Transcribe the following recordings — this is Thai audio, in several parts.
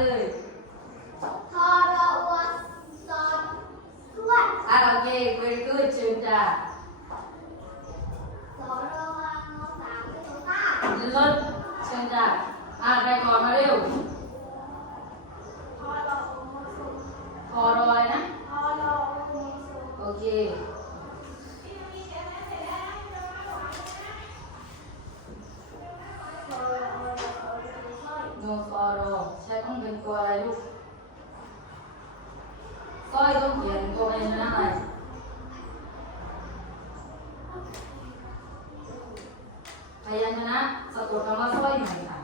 เลยทอรอวัวซอนทวดอะโอเค very good เชิญจ้ะสอรอวางอสามเป็นตัวต้าเลิศเชิญจ้ะอะใครก่อนมาเร็วทอรอวัวซุนคอรออะไรนะ ทอรอวัวซุนโอเค ทอรอวัวซุนสร้อย โนคอรอใช้ต้องเป็นตัวอะไรลูกสร้อยต้องเขียนตัวเองนะไรพยัญชนะสะกดคำว่าสร้อยหน่อยค่ะ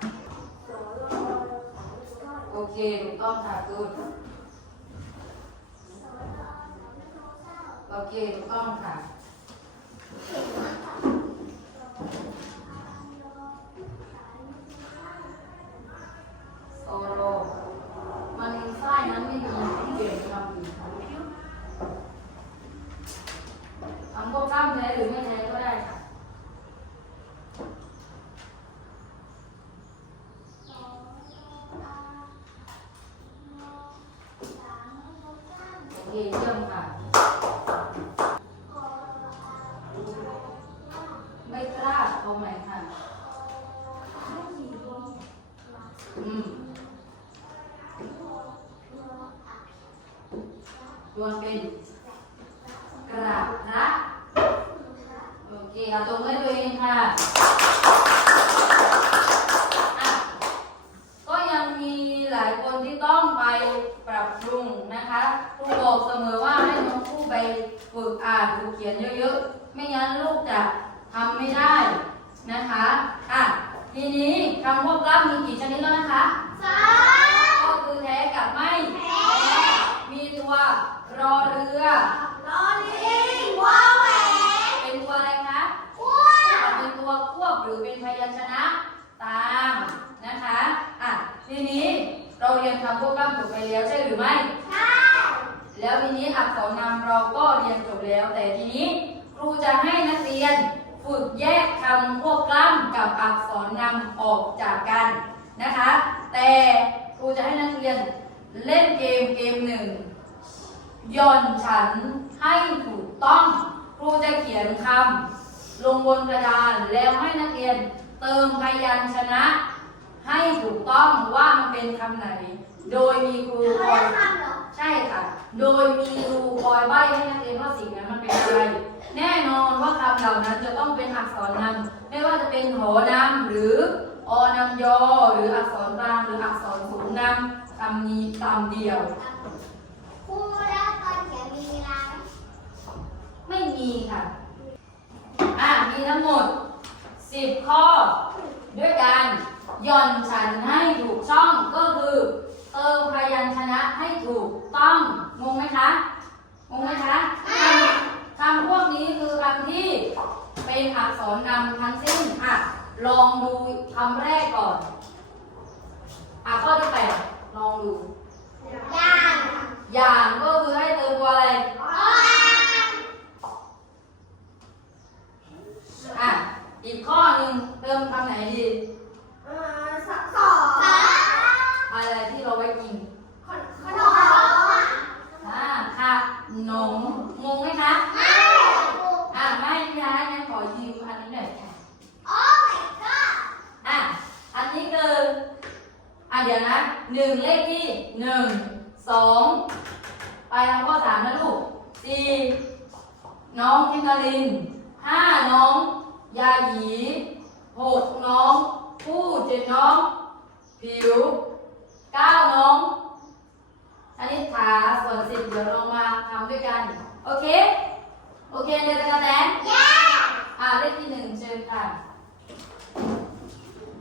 สอรอวัวซุนสร้อยโอเคถูกต้องค่ะคุณโอเคถูกต้องค่ะ รวมเป็นกราบพระโอเค เอาตรงให้ตัวเองค่ะอะ ก็ยังมีหลายคนที่ต้องไปปรับปรุงนะคะครูบอกเสมอว่าให้น้องครูไปฝึกอ่านฝึกเขียนเยอะๆ ไม่งั้นลูกจะทำไม่ได้นะคะ อะ ทีนี้คำควบกล้ำมีกี่ชนิดแล้วนะคะสาก็คือแท้กับไม่แท้มี ตัวรอเรือ รอลิงวอแหวนเป็นตัวอะไรคะอ้วเป็นตัวควบหรือเป็นพยัญชนะตามนะคะอะทีนี้เราเรียนคำควบกล้ำจบไปแล้วใช่หรือไม่ใช่แล้วทีนี้อักษรนำเราก็เรียนจบแล้ว แต่ทีนี้ครูจะให้นักเรียนฝึกแยกคำควบกล้ำกับอักษรนำออกจากกันนะคะ แต่ครูจะให้นักเรียนเล่นเกมเกมหนึ่ง ย่อนฉันให้ถูกต้อง ครูจะเขียนคำลงบนกระดานแล้วให้นักเรียนเติมพยัญชนะ ให้ถูกต้องว่ามันเป็นคำไหน โดยมีครูเขาคอจะยทำเหรอใช่ค่ะ โดยมีครูคอยใบ้ให้นักเรียนว่าสิ่งนั้นมันเป็นอะไร แน่นอนว่าคำเหล่านั้นจะต้องเป็นอักษรนำไม่ว่าจะเป็นหอนำหรืออนำยอหรืออักษรกลางหรืออักษรสูงนำคำนี้คำเดียว ครูแล้วตอนเขียนมีเวลาไหม ไม่มีค่ะ อะมีทั้งหมด10ข้อ ด้วยกันหย่อนฉันให้ถูกช่องก็คือเติมพยัญชนะให้ถูกต้อง งงไหมคะงงไหมคะคำคำพวกนี้คือคำที่เป็นอักษรนำทั้งสิ้นอะลองดูคำแรกก่อนอะข้อที่แปดลองดูย่าง อย่างก็คือให้เติมตัวอะไร อ้อนอะ อีกข้อหนึ่งเติมคำไหนดี เอ่อสสอสาอะไรที่เราไว้กิน ขนขนมอะอ่าค่ะหนมงงไหมคะ ไม่ครูอะไม่นะคะงั้นขอยืมอันนี้หน่อยค่ะ โอ้ my god อะ อันนี้คืออะเดี๋ยวนะหนึ่งเลขที่หนึ่งสองไปทางข้อสามนะลูกสี่น้องทิมนารินห้าน้อง ยาหยีหกน้องผู้เจ็ดน้อง ผิวเก้าน้องอันนี้ขาส่วนสิบเดี๋ยวเรามาทำด้วยกัน โอเค โอเคเดี๋ยวจะกระแตนย่าอ่าเลขที่หนึ่งเชิญค่ะ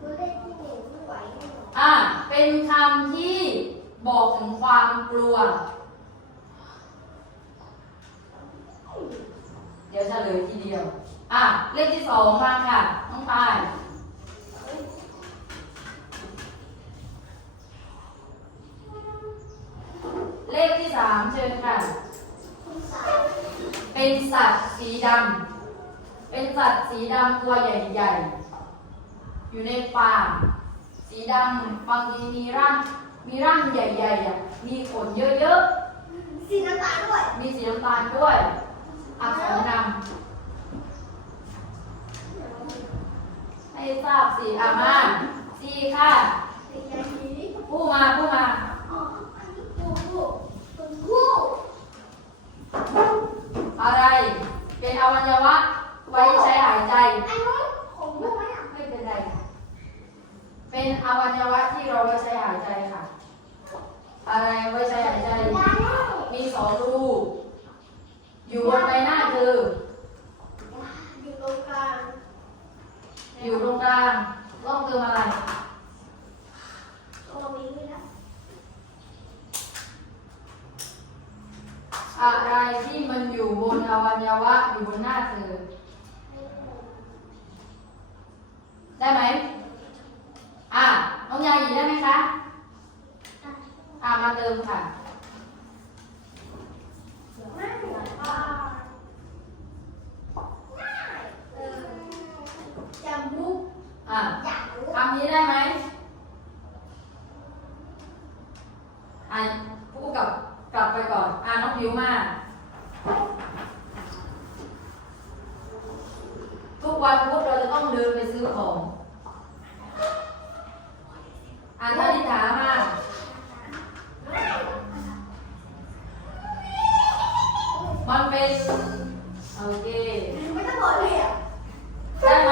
ดูเลขที่หนึ่งไม่ไหวอ่าเป็นคำที่บอกถึงความกลัว เดี๋ยวเฉลยทีเดียว อะเลขที่สองมาค่ะน้องตายเลขที่สามเชิญค่ะ เป็นสัตว์สีดำ เป็นสัตว์สีดำตัวใหญ่ๆ อยู่ในป่า สีดำบางทีมีร่าง มีร่างใหญ่ๆอ่มีขนเยอะๆ สีน้ำตาลด้วย มีสีน้ำตาลด้วย อักษรดำ ให้ทราบสี่อามาสี่ค่ะผู้มาผู้มาอะไร เป็นอวัยวะ ไว้ใช้หายใจ ไม่เป็นไรค่ะเป็นอวัยวะที่เราไว้ใช้หายใจค่ะ อะไรไว้ใช้หายใจ มีสองรู อยู่บนใบหน้าคือ อยู่ตรงกลางร่องเติมอะไรตัวนี้นะอะไรที่มันอยู่บนอวัยวะอยู่บนหน้าเธอ ได้ไหมอะน้องยายีได้ไหมคะ อะมาเติมค่ะ นี้ได้ไหมอะผู้กลับกลับไปก่อน อ่าน้องผิวมา ทุกวันพุธเราจะต้องเดินไปซื้อของ อ่านท่าดิถามามันเป็น โอเค ไม่ต้องบอกเลยอะ ได้ไหม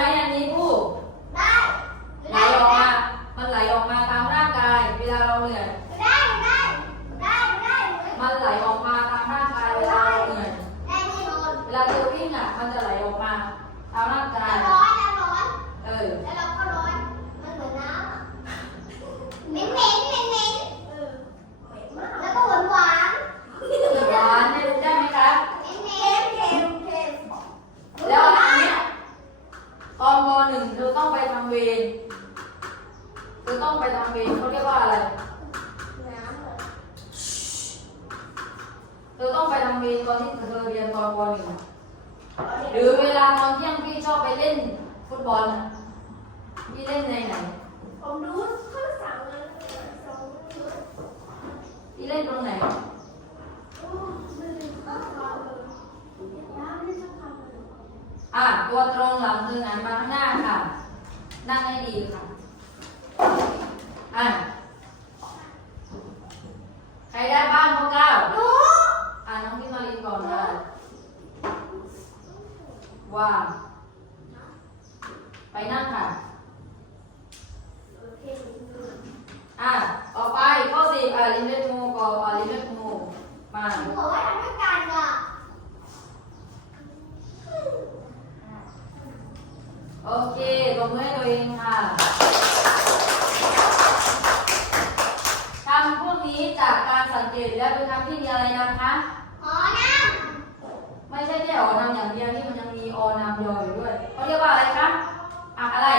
เล่นตรงไหนอะตัวตรงหลังเดินหันมาข้างหน้าค่ะ นั่งให้ดีค่ะ อะ ใครได้บ้างพ่อเก้าอะน้องพี่มารีก่อนค่ะว้า alimentmu kau alimentmu มา หนูบอกว่าทำด้วยกันอะโอเคตบมือให้ตัวเองค่ะคำพวกนี้จากการสังเกตแล้วเป็นคำที่มีอะไรนำคะ ขอนำไม่ใช่แค่ออนำอย่างเดียวที่มันยังมีออนำยออยู่ด้วยเขาเรียกว่าอะไรคะอะอะไร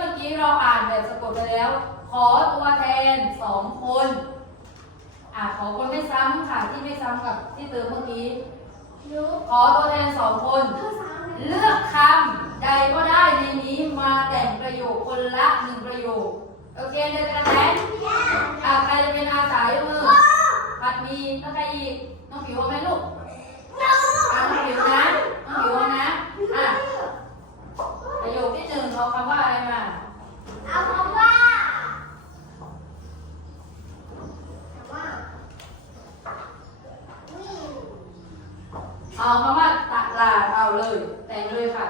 มื่อกี้เราอ่านแบบสะกดไปแล้ว ขอตัวแทนสองคนอะขอคนไม่ซ้ำค่ะที่ไม่ซ้ำกับที่เติมเมื่อกี้ขอตัวแทนสองคนเลือกคำใดก็ได้ในนี้มาแต่งประโยคคนละหนึ่งประโยค โอเคเดินกระแทนอะใครจะเป็นอาสายกมือผัดหมีแล้วใครอีกน้องผิวเอาไหมลูกอะน้องผิวนะ น้องผิวเอานะ อะ ประโยคที่หนึ่งเอา คำว่าอะไรมา เอาคำว่าวิ่งเอาคำว่าตลาดเอาเลย แต่งเลยค่ะ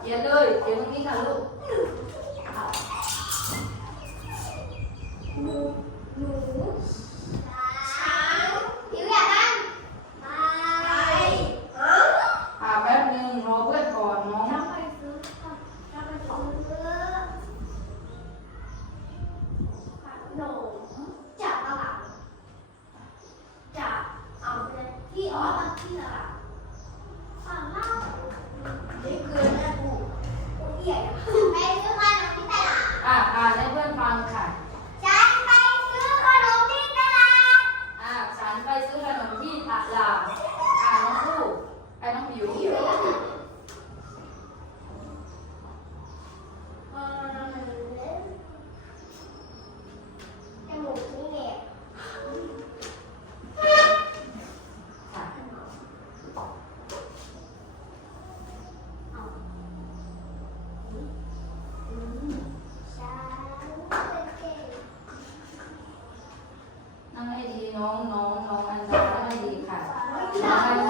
เขียนเลยเขียนตรงนี้ค่ะลูกหนูหนูช้างผิวอยากนั่งไปฮะ อ่าแป๊บหนึ่งรอเพื่อนก่อนน้อง เราไปซื้อเราไปซื้อขนมจากตลาดจากเอาไปที่อ๋อที่ตลาดฝั่งล่างนี่คือแม่กูโอ้ยใหญ่ไปซื้อขนมที่ตลาด อ่าอ่านให้เพื่อนฟังค่ะ ฉันไปซื้อขนมที่ตลาด อ่าฉันไปซื้อขนมที่ตลาดอ่าน้องผู้ไอ้น้องผิว จมูกนี่แหละ ค่ะ ฉันเป็นเก่ง นั่งให้ดีน้องน้องน้องอันดานั่งให้ดีค่ะ น้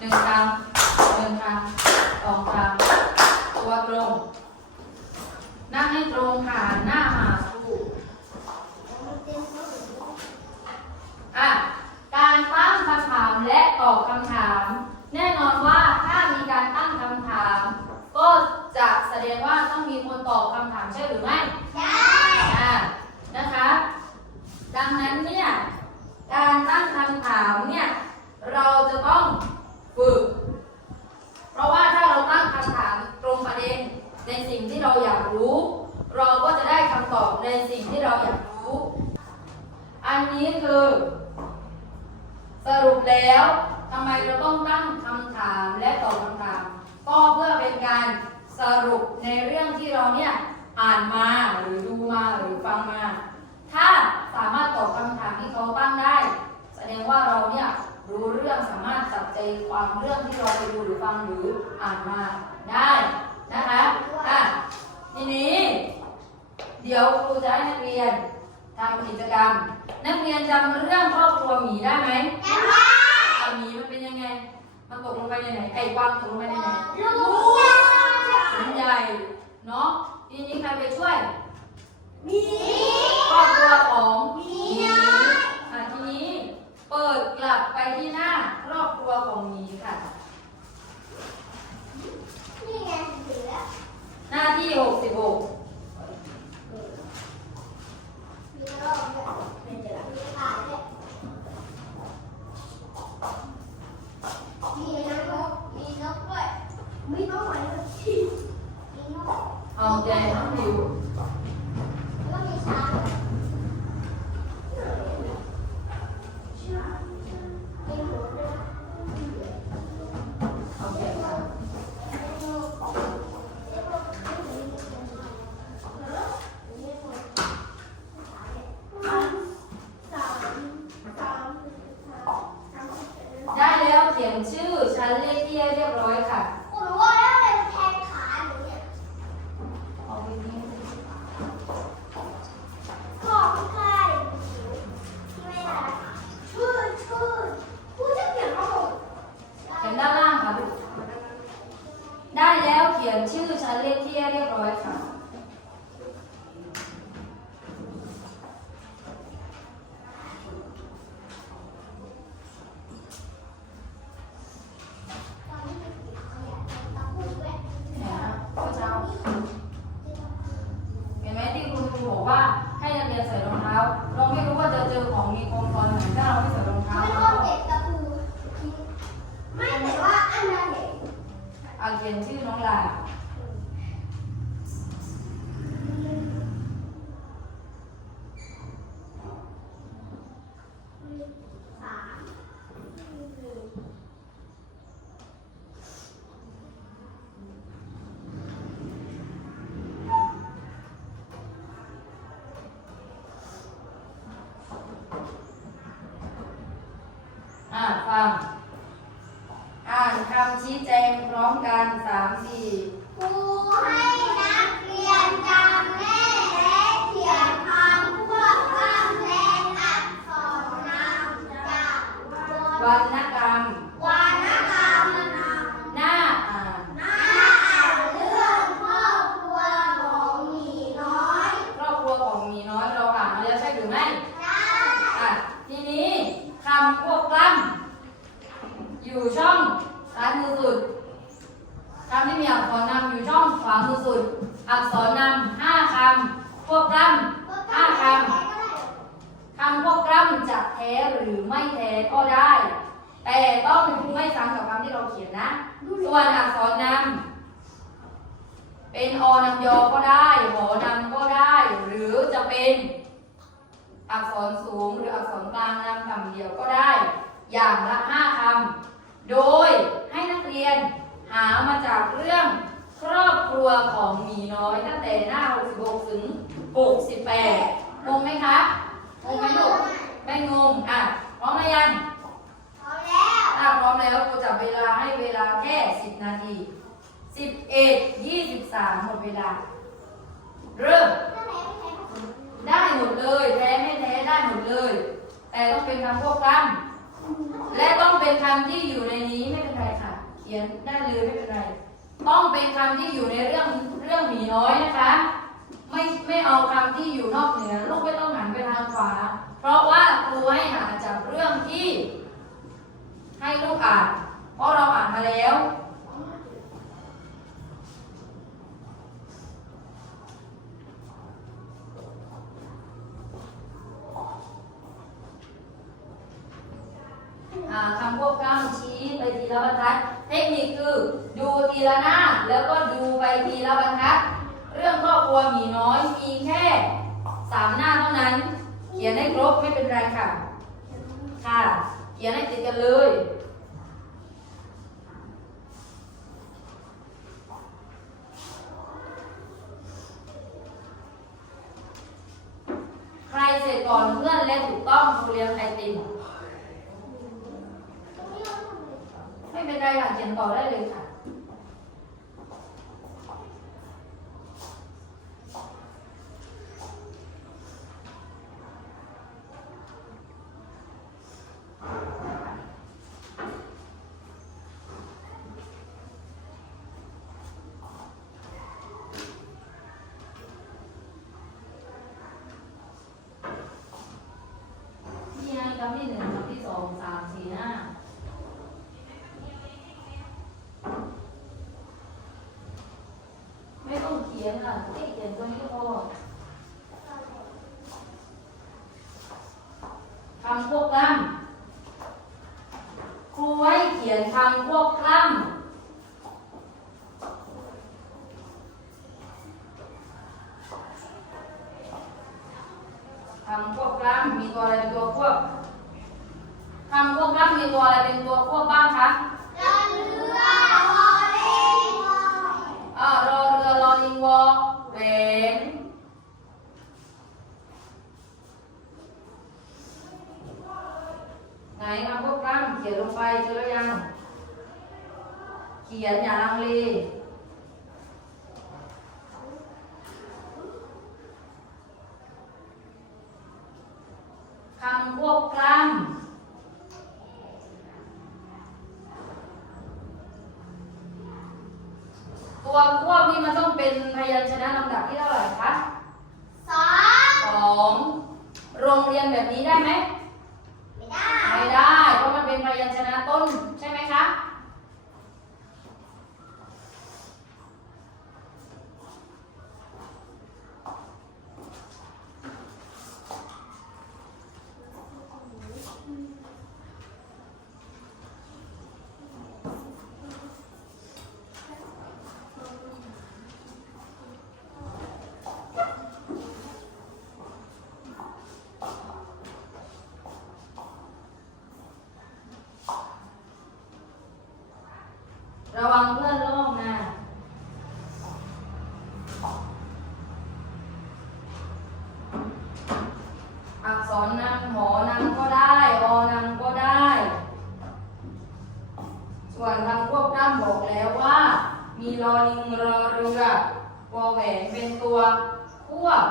หนึ่งครั้งหนึ่งครั้งสองครั้งตัวตรง นั่งให้ตรงค่ะหันหน้ามาสู้มันเต็มหัวอะการตั้งคำถามและตอบคำถาม แน่นอนว่าถ้ามีการตั้งคำถาม ก็จะแสดงว่าต้องมีคนตอบคำถามใช่หรือไม่ใช่อ่านะคะ ดังนั้นเนี่ยการตั้งคำถามเนี่ยเราจะต้อง ฝึก เพราะว่าถ้าเราตั้งคำถามตรงประเด็นในสิ่งที่เราอยากรู้ เราก็จะได้คำตอบในสิ่งที่เราอยากรู้ อันนี้คือ สรุปแล้วทำไมเราต้องตั้งคำถามและตอบคำถาม ก็เพื่อเป็นการสรุปในเรื่องที่เราเนี่ยอ่านมาหรือดูมาหรือฟังมา ถ้าสามารถตอบคำถามที่เขาตั้งได้ แสดงว่าเราเนี่ย รู้เรื่องสามารถจับใจความเรื่องที่เราไปดูหรือฟังหรืออ่านมาได้นะคะอะทีนี้ เดี๋ยวครูจะให้นักเรียนทำกิจกรรม นักเรียนจำเรื่องครอบครัวหมีได้ไหมแต่ว่าอะหมีมันเป็นยังไง มันตกลงไปในไหนไก่กวางตกลงไปในไหนลูกหินใหญ่เนาะทีนี้ใครไปช่วยมีครอบครัวของมีหมีอะทีนี้ เปิดกลับไปที่หน้าครอบครัวของหมีค่ะ นี่ไงเสือหน้าที่ 66 มีโรคด้วยเป็นเสือมีขาด้วยมีนกมีนกด้วยมีนกไหมมีนก เอาใจน้องผิวมว่ พร้อมหรือยังเอาแล้วถ้าพร้อมแล้วครูจับเวลาให้เวลาแค่10นาที11 23หมดเวลา เริ่ม ได้หมดเลยแท้ไม่แท้ได้หมดเลย แต่ต้องเป็นคำพวกกล้ำและต้องเป็นคำที่อยู่ในนี้ไม่เป็นไรค่ะ เขียนได้เลยไม่เป็นไร ต้องเป็นคำที่อยู่ในเรื่องเรื่องหมีน้อยนะคะ ไม่ไม่เอาคำที่อยู่นอกเหนือลูกไม่ต้องหันไปทางขวา เพราะว่าครูให้หาจากเรื่องที่ ให้ลูกอ่าน เพราะเราอ่านมาแล้ว คำพวกกล้ามชี้ไปทีละบรรทัด เทคนิคคือ ดูทีละหน้า แล้วก็ดูไปทีละบรรทัด เรื่องครอบครัวหมีน้อยมีแค่สามหน้าเท่านั้น เขียนให้ครบไม่เป็นไรค่ะ ค่ะ เขียนให้ติดกันเลย ใครเสร็จก่อนเพื่อนและถูกต้องครูเรียนไอติมไม่เป็นไรค่ะเขียนต่อได้เลยค่ะ นี่ไงคำที่หนึ่งคำที่สองสามสี่ห้า ไม่ต้องเขียนค่ะแค่เขียนตัวนี้ก็พอคำพวกกล้ำครูให้เขียนคำพวกกล้ำคำพวกกล้ำมีตัวอะไรเป็นตัวควบคำพวกกล้ำมีตัวอะไรเป็นตัวควบบ้างคะ รอเรือวอลเลย์บอล อ่ารอเรือรอลิงวอแหวนไหนคำพวกกล้ำเขียนลงไปเจอแล้วยัง เขียนอย่าลังเลคำพวกกล้ำ ตัวควบนี่มันต้องเป็นพยัญชนะลำดับที่เท่าไหร่คะสองสองโรงเรียนแบบนี้ได้ไหมไม่ได้ ไม่ได้ เพราะมันเป็นพยัญชนะต้น ลิงรอเรือวอแหวนเป็นตัวควบ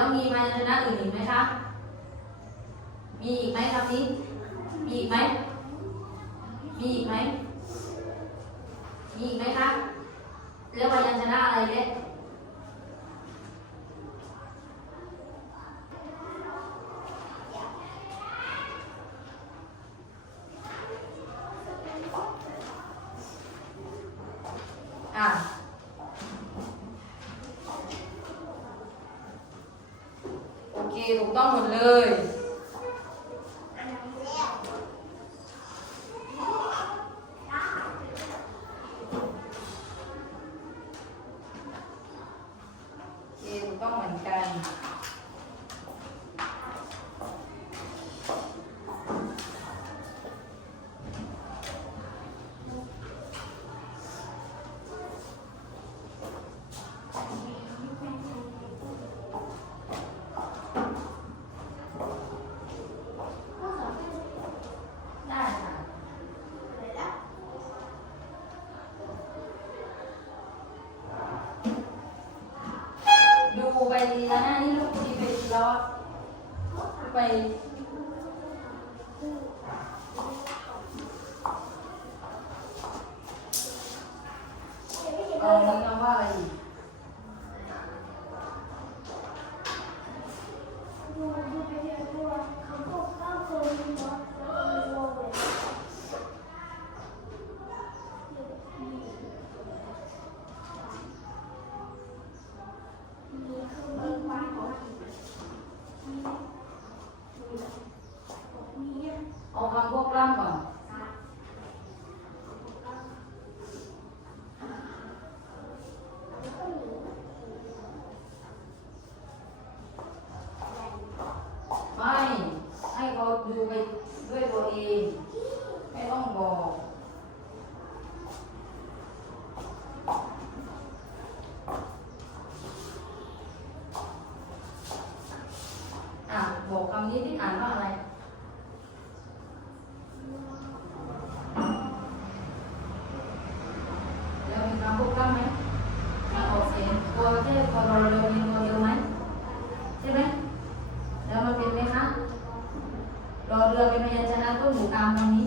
แล้วมีพยัญชนะอื่นอีกไหมคะ มีอีกไหมคำนี้ มีอีกไหม มีอีกไหม มีอีกไหมคะ แล้วพยัญชนะอะไรเนี่ย ลีลาหน้านี่ลูกดีไปล้อไป Amém.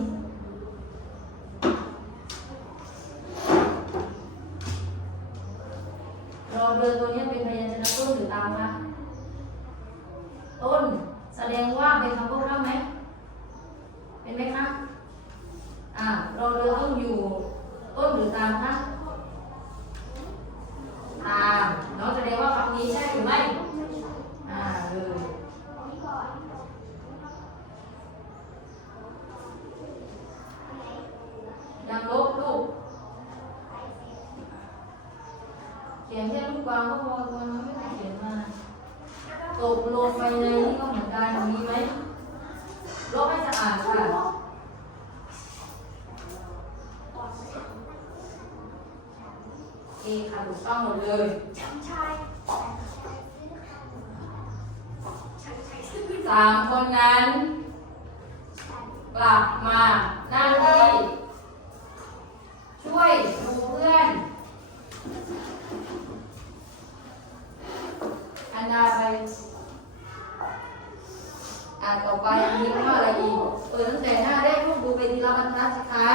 อ่าต่อไปมีข้ออะไรอีก เปิดตั้งแต่หน้าแรกลูกดูไปทีละบรรทัดสิคะ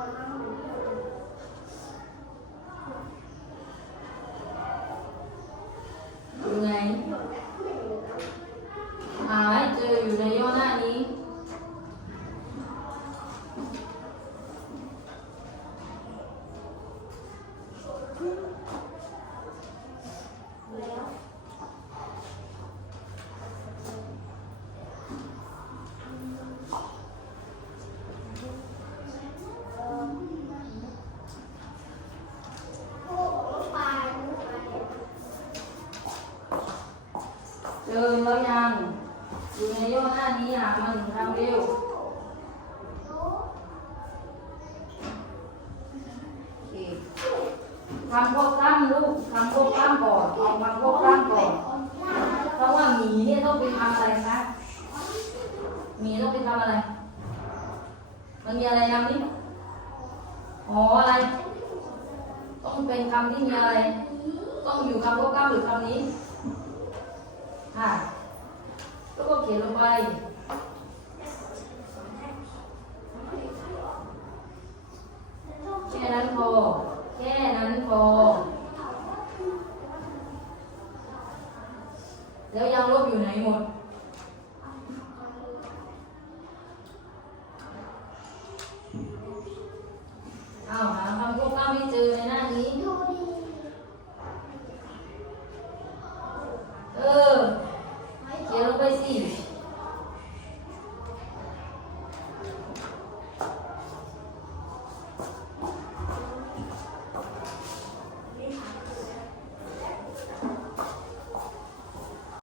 orando ต้องไปทำอะไร มันมีอะไรนงนี้อ๋ออะไร ต้องเป็นคำที่มีอะไร ต้องอยู่คำก็ก้าหรือคำนี้ค่ะแล้วก็เขียนลงไปแค่นั้นพอ แค่นั้นพอ แล้วยางลบอยู่ไหนหมด อ้าวหาคำพูดก็ไม่เจอในหน้านี้เออ เขียนลงไปสิ